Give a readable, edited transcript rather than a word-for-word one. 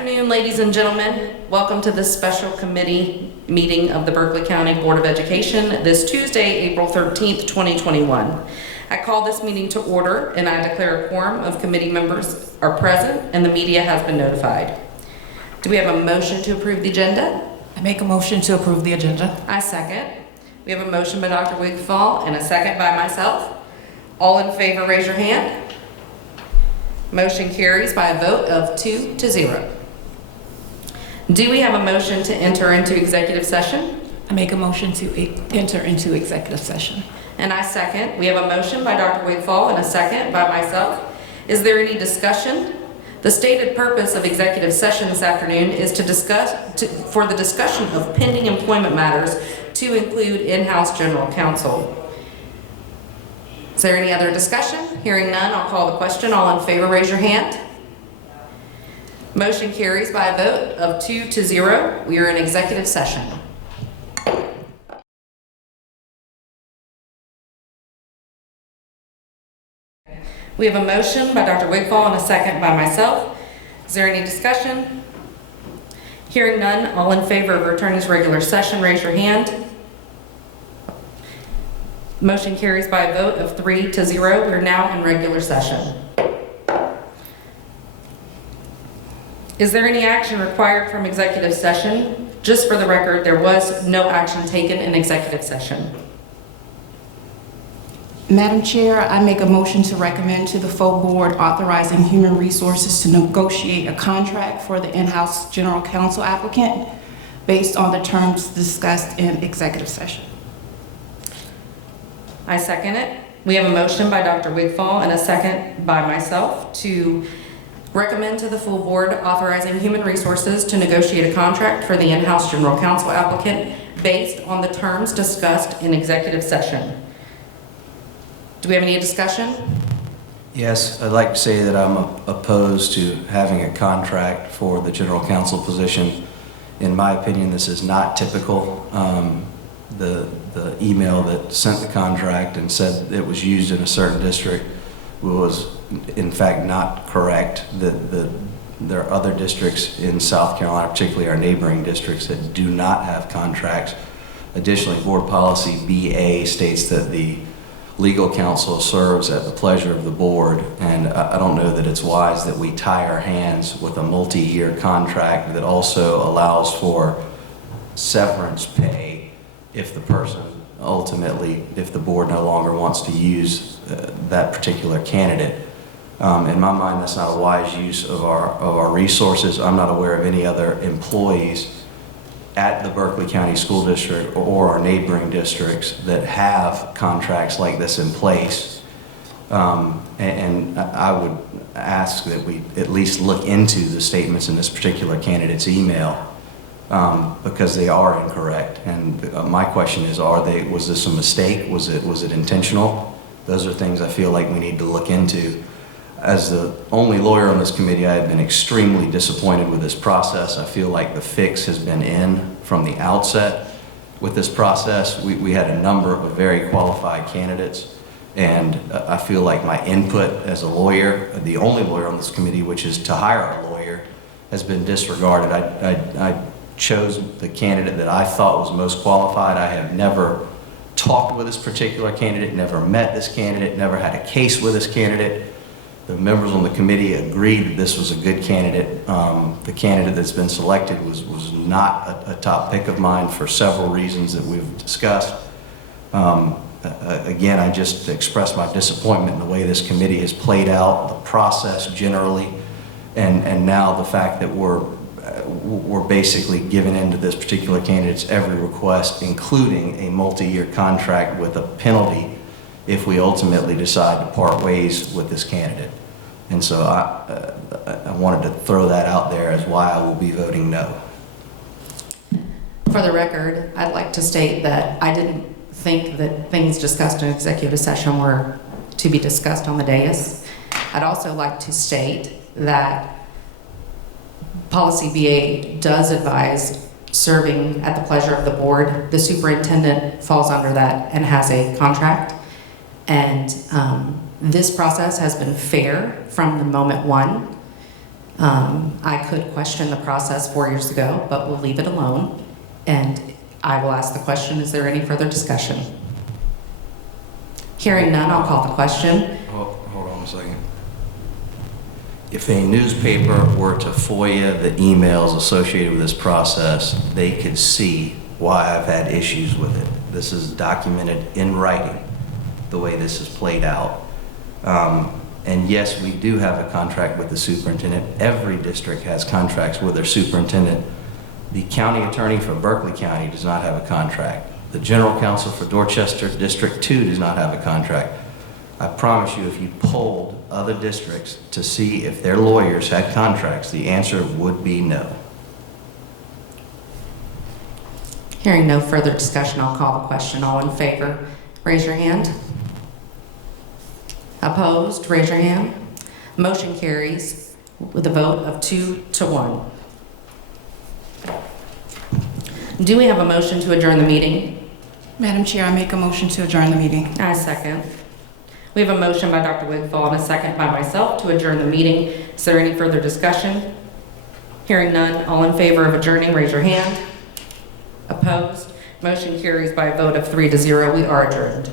afternoon, ladies and gentlemen. Welcome to this special committee meeting of the Berkeley County Board of Education this Tuesday, April 13th, 2021. I call this meeting to order and I declare a quorum of committee members are present and the media has been notified. Do we have a motion to approve the agenda? I make a motion to approve the agenda. I second. We have a motion by Dr. Wigfall and a second by myself. All in favor, raise your hand. Motion carries by a vote of 2-0. Do we have a motion to enter into executive session? I make a motion to enter into executive session. And I second. We have a motion by Dr. Wigfall and a second by myself. Is there any discussion? The stated purpose of executive session this afternoon is for the discussion of pending employment matters to include in-house general counsel. Is there any other discussion? Hearing none, I'll call the question. All in favor, raise your hand. Motion carries by a vote of 2-0. We are in executive session. We have a motion by Dr. Wigfall and a second by myself. Is there any discussion? Hearing none, all in favor of returning to regular session, raise your hand. Motion carries by a vote of 3-0. We are now in regular session. Is there any action required from executive session? Just for the record, there was no action taken in executive session. Madam Chair, I make a motion to recommend to the full board authorizing Human Resources to negotiate a contract for the in-house general counsel applicant based on the terms discussed in executive session. I second it. We have a motion by Dr. Wigfall and a second by myself to recommend to the full board authorizing Human Resources to negotiate a contract for the in-house general counsel applicant based on the terms discussed in executive session. Do we have any discussion? Yes, I'd like to say that I'm opposed to having a contract for the general counsel position. In my opinion, this is not typical. The email that sent the contract and said it was used in a certain district was in fact not correct. There are other districts in South Carolina, particularly our neighboring districts, that do not have contracts. Additionally, board policy BA states that the legal counsel serves at the pleasure of the board, and I don't know that it's wise that we tie our hands with a multi-year contract that also allows for severance pay if the person ultimately, if the board no longer wants to use that particular candidate. In my mind, that's not a wise use of our resources. I'm not aware of any other employees at the Berkeley County School District or our neighboring districts that have contracts like this in place. And I would ask that we at least look into the statements in this particular candidate's email because they are incorrect. And my question is, was this a mistake? Was it intentional? Those are things I feel like we need to look into. As the only lawyer on this committee, I have been extremely disappointed with this process. I feel like the fix has been in from the outset with this process. We had a number of very qualified candidates, and I feel like my input as a lawyer, the only lawyer on this committee, which is to hire a lawyer, has been disregarded. I chose the candidate that I thought was most qualified. I have never talked with this particular candidate, never met this candidate, never had a case with this candidate. The members on the committee agreed that this was a good candidate. The candidate that's been selected was not a top pick of mine for several reasons that we've discussed. Again, I just express my disappointment in the way this committee has played out, the process generally, and now the fact that we're basically giving in to this particular candidate's every request, including a multi-year contract with a penalty if we ultimately decide to part ways with this candidate. And so I wanted to throw that out there as why I will be voting no. For the record, I'd like to state that I didn't think that things discussed in executive session were to be discussed on the dais. I'd also like to state that Policy BA does advise serving at the pleasure of the board. The superintendent falls under that and has a contract. And this process has been fair from the moment one. I could question the process 4 years ago, but we'll leave it alone. And I will ask the question, is there any further discussion? Hearing none, I'll call the question. Hold on a second. If a newspaper were to FOIA the emails associated with this process, they could see why I've had issues with it. This is documented in writing, the way this is played out. And yes, we do have a contract with the superintendent. Every district has contracts with their superintendent. The county attorney for Berkeley County does not have a contract. The general counsel for Dorchester District 2 does not have a contract. I promise you, if you polled other districts to see if their lawyers had contracts, the answer would be no. Hearing no further discussion, I'll call the question. All in favor, raise your hand. Opposed, raise your hand. Motion carries with a vote of 2 to 1. Do we have a motion to adjourn the meeting? Madam Chair, I make a motion to adjourn the meeting. I second. We have a motion by Dr. Wigfall and a second by myself to adjourn the meeting. Is there any further discussion? Hearing none, all in favor of adjourning, raise your hand. Opposed? Motion carries by a vote of 3 to 0. We are adjourned.